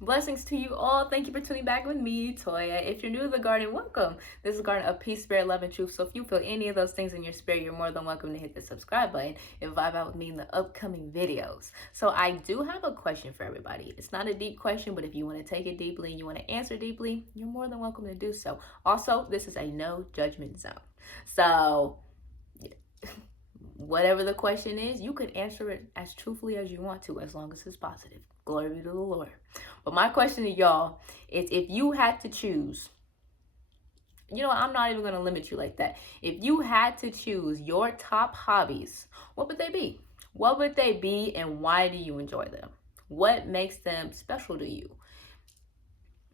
Blessings to you all. Thank you for tuning back with me, Toya. If you're new to the garden, welcome. This is Garden of Peace, Spirit, Love, and Truth. So if you feel any of those things in your spirit, you're more than welcome to hit the subscribe button and vibe out with me in the upcoming videos. So I do have a question for everybody. It's not a deep question, but if you want to take it deeply and you want to answer deeply, you're more than welcome to do so. Also, this is a no judgment zone. So whatever the question is, you could answer it as truthfully as you want to, as long as it's positive. Glory be to the Lord. But my question to y'all is, if you had to choose, I'm not even going to limit you like that. If you had to choose your top hobbies, what would they be? What would they be, and why do you enjoy them? What makes them special to you?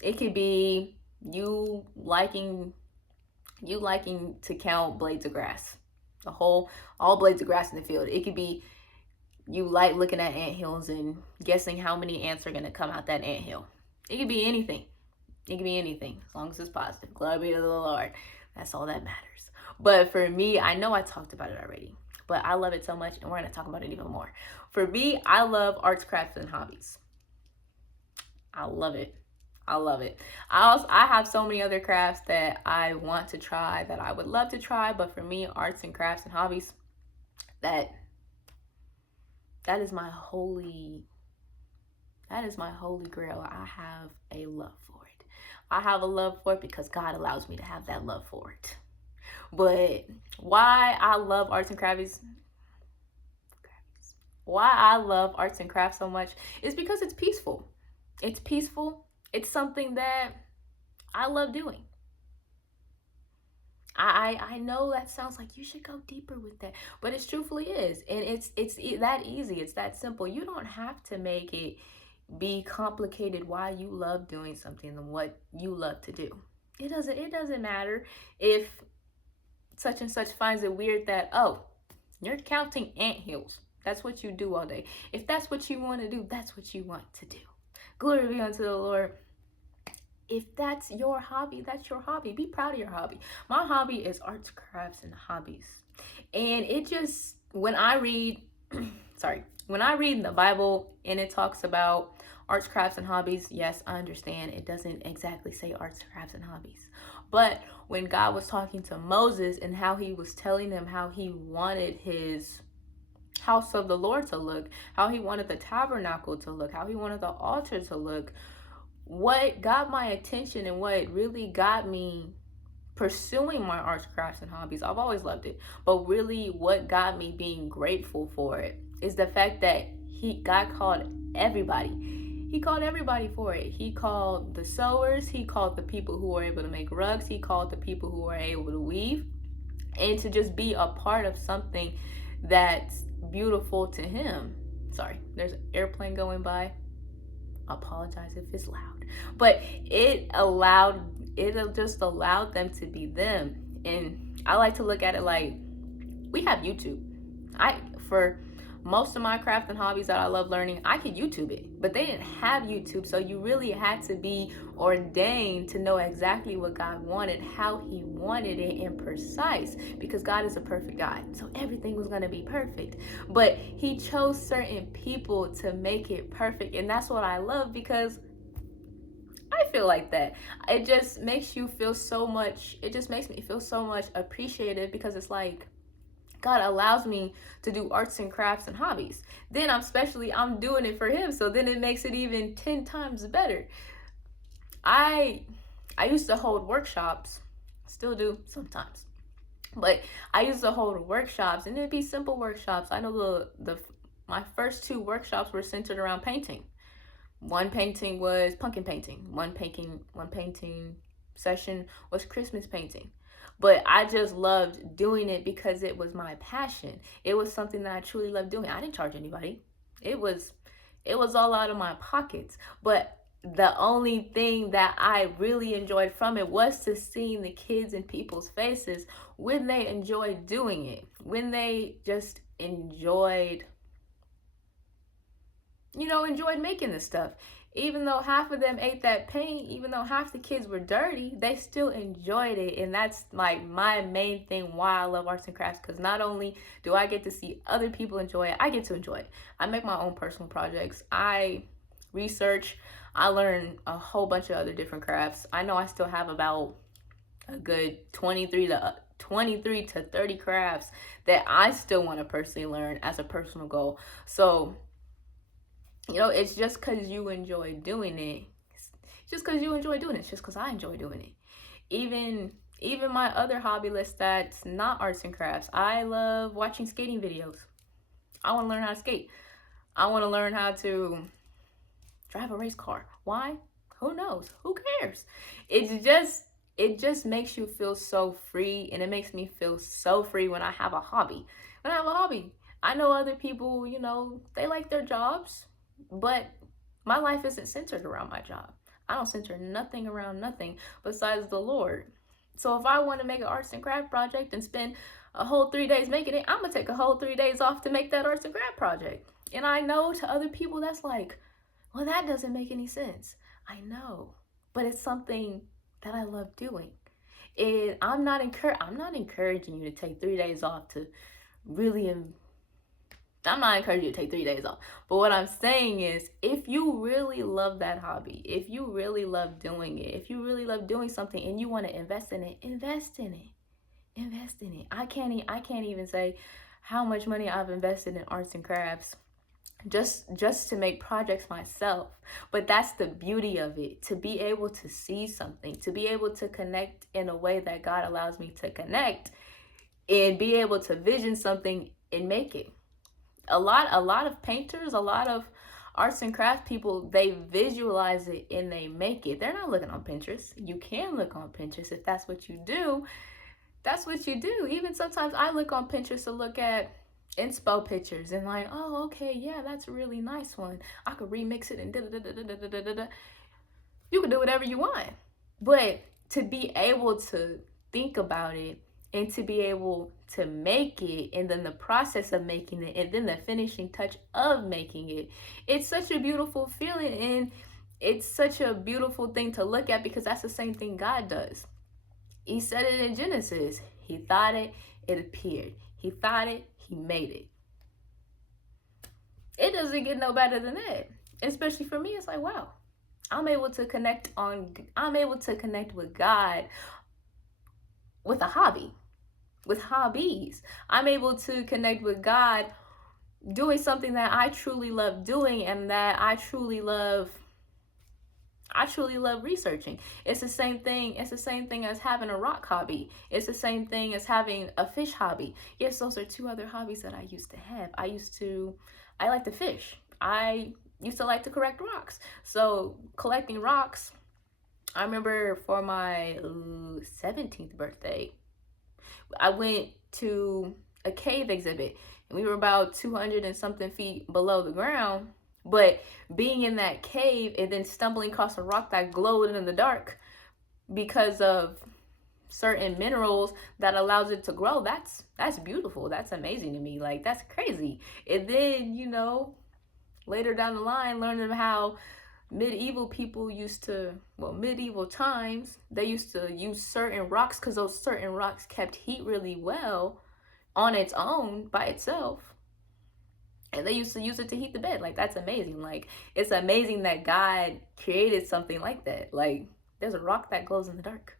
It could be you liking to count blades of grass, all blades of grass in the field. It could be you like looking at anthills and guessing how many ants are going to come out that anthill. It could be anything. It could be anything, as long as it's positive. Glory be to the Lord. That's all that matters. But for me, I know I talked about it already, but I love it so much, and we're going to talk about it even more. For me, I love arts, crafts, and hobbies. I love it. I love it. I have so many other crafts that I want to try, that I would love to try, but for me, arts and crafts and hobbies, that is my holy grail. I have a love for it. I have a love for it because God allows me to have that love for it. But why I love arts and crafts so much is because it's peaceful. It's peaceful. It's something that I love doing. I know that sounds like you should go deeper with that, but it truthfully is. And it's that easy. It's that simple. You don't have to make it be complicated why you love doing something and what you love to do. It doesn't matter if such and such finds it weird that, oh, you're counting anthills. That's what you do all day. If that's what you want to do, that's what you want to do. Glory be unto the Lord. If that's your hobby, that's your hobby. Be proud of your hobby. My hobby is arts, crafts, and hobbies. And it just, when I read in the Bible and it talks about arts, crafts, and hobbies, yes, I understand it doesn't exactly say arts, crafts, and hobbies. But when God was talking to Moses and how he was telling him how he wanted his house of the Lord to look, how he wanted the tabernacle to look, how he wanted the altar to look, what got my attention and what really got me pursuing my arts, crafts, and hobbies, I've always loved it, but really what got me being grateful for it is the fact that God called everybody. He called everybody for it. He called the sewers. He called the people who were able to make rugs. He called the people who were able to weave, and to just be a part of something that's beautiful to him. Sorry, there's an airplane going by. I apologize if it's loud, but it just allowed them to be them. And I like to look at it like, we have YouTube. For most of my craft and hobbies that I love learning, I could YouTube it, but they didn't have YouTube, so you really had to be ordained to know exactly what God wanted, how he wanted it, and precise, because God is a perfect God, so everything was going to be perfect. But he chose certain people to make it perfect, and that's what I love, because I feel like that. It just makes you feel so much, it just makes me feel so much appreciative, because it's like, God allows me to do arts and crafts and hobbies. Then I'm doing it for him, so then it makes it even 10 times better. I used to hold workshops, still do sometimes, but I used to hold workshops, and it'd be simple workshops. I know my first 2 workshops were centered around painting. One painting was pumpkin painting. One painting session was Christmas painting. But I just loved doing it because it was my passion. It was something that I truly loved doing. I didn't charge anybody. It was all out of my pockets. But the only thing that I really enjoyed from it was to seeing the kids and people's faces when they enjoyed doing it, when they just enjoyed making this stuff. Even though half of them ate that paint, even though half the kids were dirty, they still enjoyed it. And that's like my main thing why I love arts and crafts, because not only do I get to see other people enjoy it, I get to enjoy it. I make my own personal projects. I research, I learned a whole bunch of other different crafts. I know I still have about a good 23 to 30 crafts that I still want to personally learn as a personal goal. So, it's just because you enjoy doing it. Just because you enjoy doing it. It's just because I enjoy doing it. Even my other hobby list that's not arts and crafts. I love watching skating videos. I want to learn how to skate. I want to learn how to drive a race car. Why? Who knows? Who cares? It just makes you feel so free, and it makes me feel so free when I have a hobby. When I have a hobby, I know other people, they like their jobs, but my life isn't centered around my job. I don't center nothing around nothing besides the Lord. So if I want to make an arts and craft project and spend a whole 3 days making it, I'm gonna take a whole 3 days off to make that arts and craft project. And I know to other people that's like, well, that doesn't make any sense. I know, but it's something that I love doing. And I'm not encouraging you to take 3 days off to really. I'm not encouraging you to take 3 days off. But what I'm saying is, if you really love that hobby, if you really love doing it, if you really love doing something and you want to invest in it, invest in it. Invest in it. I can't even say how much money I've invested in arts and crafts just to make projects myself. But that's the beauty of it, to be able to see something, to be able to connect in a way that God allows me to connect, and be able to vision something and make it. A lot of painters, a lot of arts and craft people, they visualize it and they make it. They're not looking on Pinterest. You can look on Pinterest if that's what you do. That's what you do. Even sometimes I look on Pinterest to look at inspo pictures and like, oh, okay, yeah, that's a really nice one. I could remix it and da-da-da-da-da-da-da-da. You can do whatever you want. But to be able to think about it and to be able to make it, and then the process of making it, and then the finishing touch of making it, it's such a beautiful feeling, and it's such a beautiful thing to look at, because that's the same thing God does. He said it in Genesis. He thought it, it appeared. He thought it, he made it. It doesn't get no better than that. Especially for me, it's like, wow, I'm able to connect with God with a hobby, with hobbies. I'm able to connect with God doing something that I truly love doing, and that I truly love researching. It's the same thing as having a rock hobby. It's the same thing as having a fish hobby. Yes, those are two other hobbies that I used to have. I like to fish. I used to like to collect rocks. So collecting rocks, I remember for my 17th birthday, I went to a cave exhibit, and we were about 200 and something feet below the ground. But being in that cave and then stumbling across a rock that glowed in the dark because of certain minerals that allows it to grow, that's beautiful. That's amazing to me. Like, that's crazy. And then, later down the line, learning how medieval times, they used to use certain rocks because those certain rocks kept heat really well on its own by itself. And they used to use it to heat the bed. Like, that's amazing. Like, it's amazing that God created something like that. Like, there's a rock that glows in the dark.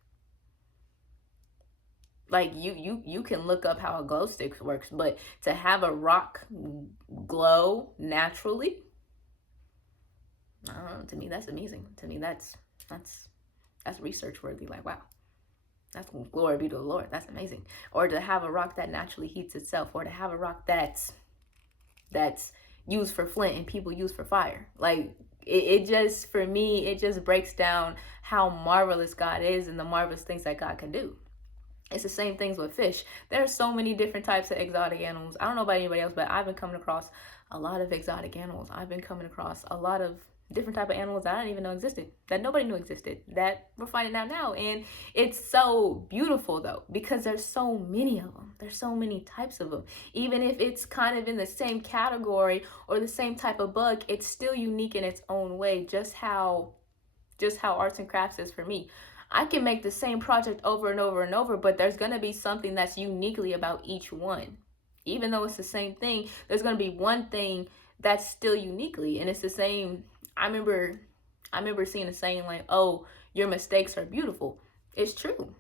Like, you can look up how a glow stick works, but to have a rock glow naturally, I don't know, to me that's amazing. To me that's research worthy. Like, wow, that's glory be to the Lord. That's amazing. Or to have a rock that naturally heats itself, or to have a rock that's used for flint and people use for fire. Like, it just, for me, it just breaks down how marvelous God is and the marvelous things that God can do. It's the same things with fish. There are so many different types of exotic animals. I don't know about anybody else, but I've been coming across a lot of exotic animals. I've been coming across a lot of different type of animals that I didn't even know existed, that nobody knew existed, that we're finding out now. And it's so beautiful, though, because there's so many of them. There's so many types of them. Even if it's kind of in the same category or the same type of bug, it's still unique in its own way, just how arts and crafts is for me. I can make the same project over and over and over, but there's going to be something that's uniquely about each one. Even though it's the same thing, there's going to be one thing that's still uniquely, and it's the same. I remember I remember seeing a saying like, oh, your mistakes are beautiful. It's true.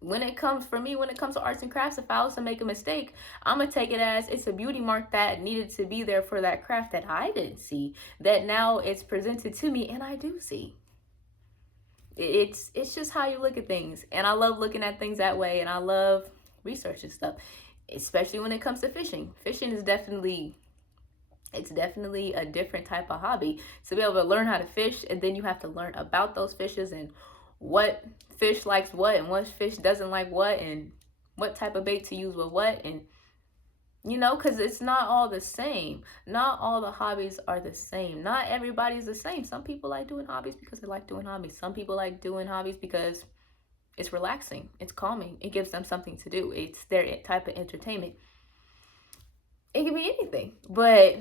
When it comes to arts and crafts, if I was to make a mistake, I'm gonna take it as it's a beauty mark that needed to be there for that craft that I didn't see, that now it's presented to me and I do see. It's just how you look at things, and I love looking at things that way, and I love researching stuff, especially when it comes to fishing. Fishing is definitely a different type of hobby. To be able to learn how to fish, and then you have to learn about those fishes and what fish likes what and what fish doesn't like what, and what type of bait to use with what, and because it's not all the same. Not all the hobbies are the same. Not everybody's the same. Some people like doing hobbies because they like doing hobbies. Some people like doing hobbies because it's relaxing, it's calming, it gives them something to do, it's their type of entertainment. It can be anything, but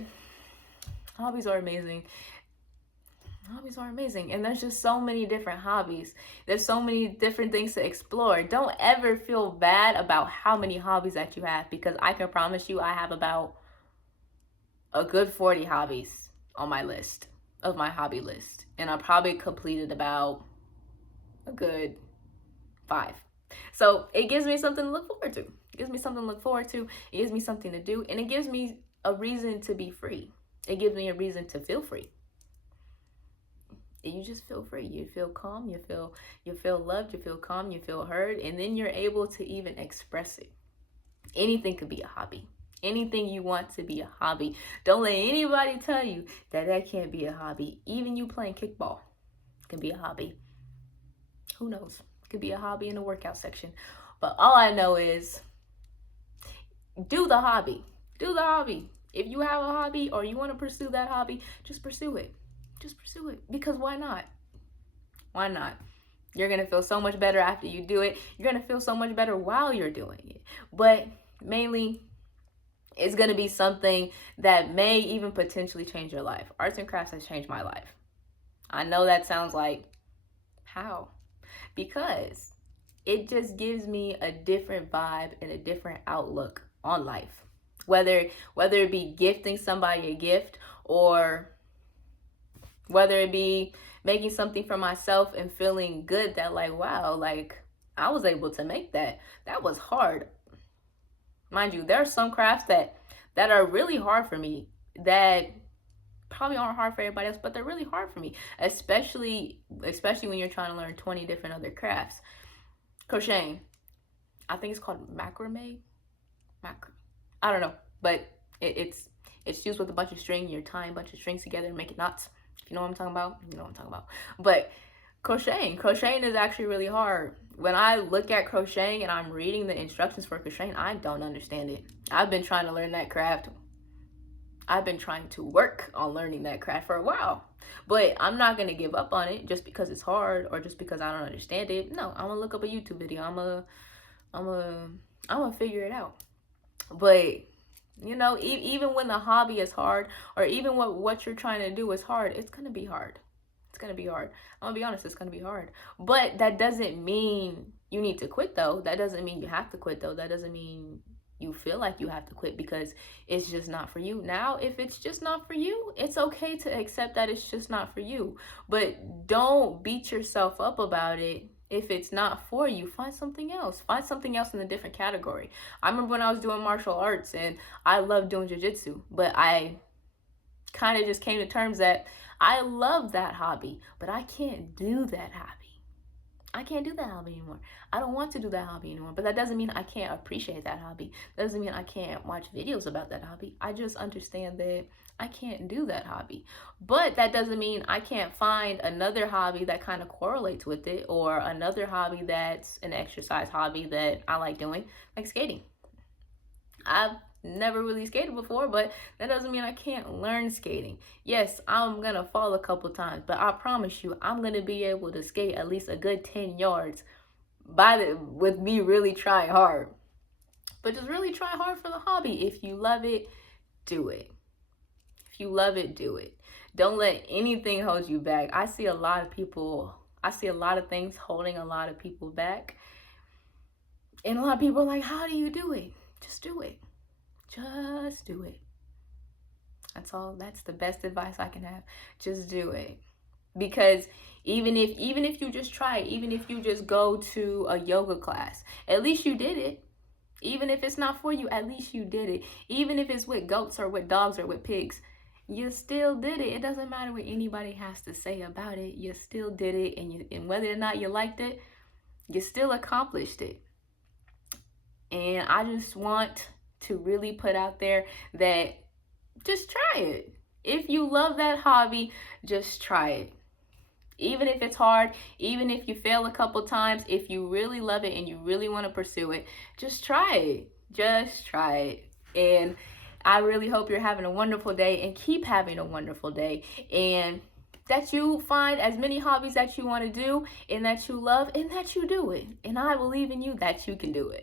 hobbies are amazing. Hobbies are amazing, and there's just so many different hobbies. There's so many different things to explore. Don't ever feel bad about how many hobbies that you have, because I can promise you I have about a good 40 hobbies on my list, of my hobby list, and I probably completed about a good 5. So it gives me something to look forward to. It gives me something to look forward to. It gives me something to do, and it gives me a reason to be free. It gives me a reason to feel free. You just feel free. You feel calm. You feel loved. You feel calm. You feel heard, and then you're able to even express it. Anything could be a hobby. Anything you want to be a hobby. Don't let anybody tell you that can't be a hobby. Even you playing kickball can be a hobby. Who knows? It could be a hobby in the workout section. But all I know is do the hobby. Do the hobby. If you have a hobby or you want to pursue that hobby, just pursue it. Just pursue it. Because why not? Why not? You're going to feel so much better after you do it. You're going to feel so much better while you're doing it. But mainly, it's going to be something that may even potentially change your life. Arts and crafts has changed my life. I know that sounds like, how? Because it just gives me a different vibe and a different outlook on life. Whether it be gifting somebody a gift, or whether it be making something for myself and feeling good that like, wow, like I was able to make that. That was hard. Mind you, there are some crafts that are really hard for me, that probably aren't hard for everybody else, but they're really hard for me, especially when you're trying to learn 20 different other crafts. Crocheting, I think it's called macrame. I don't know, but it's used with a bunch of string. You're tying a bunch of strings together and making knots. If you know what I'm talking about, you know what I'm talking about. But crocheting is actually really hard. When I look at crocheting and I'm reading the instructions for crocheting, I don't understand it. I've been trying to learn that craft. I've been trying to work on learning that craft for a while, but I'm not going to give up on it just because it's hard or just because I don't understand it. No, I'm going to look up a YouTube video. I'm going to figure it out. But even when the hobby is hard, or even what you're trying to do is hard, it's going to be hard. It's going to be hard. I'm going to be honest, it's going to be hard. But that doesn't mean you need to quit, though. That doesn't mean you have to quit, though. That doesn't mean you feel like you have to quit because it's just not for you. Now, if it's just not for you, it's okay to accept that it's just not for you. But don't beat yourself up about it. If it's not for you, find something else. Find something else in a different category. I remember when I was doing martial arts and I loved doing jiu-jitsu, but I kind of just came to terms that I love that hobby, but I can't do that hobby. I can't do that hobby anymore. I don't want to do that hobby anymore. But that doesn't mean I can't appreciate that hobby. That doesn't mean I can't watch videos about that hobby. I just understand that I can't do that hobby. But that doesn't mean I can't find another hobby that kind of correlates with it, or another hobby that's an exercise hobby that I like doing, like skating. I've never really skated before, but that doesn't mean I can't learn skating. Yes, I'm gonna fall a couple times, but I promise you I'm gonna be able to skate at least a good 10 yards with me really trying hard. But just really try hard for the hobby. If you love it, do it. If you love it, do it. Don't let anything hold you back. I see a lot of things holding a lot of people back, and a lot of people are like, how do you do it? Just do it. Just do it. That's all. That's the best advice I can have. Just do it. Because even if you just try it, even if you just go to a yoga class, at least you did it. Even if it's not for you, at least you did it. Even if it's with goats or with dogs or with pigs, you still did it. It doesn't matter what anybody has to say about it. You still did it, and whether or not you liked it, you still accomplished it. And I just want to really put out there that just try it. If you love that hobby, just try it. Even if it's hard, even if you fail a couple times, if you really love it and you really want to pursue it, just try it. Just try it. And I really hope you're having a wonderful day and keep having a wonderful day. And that you find as many hobbies that you want to do and that you love and that you do it. And I believe in you that you can do it.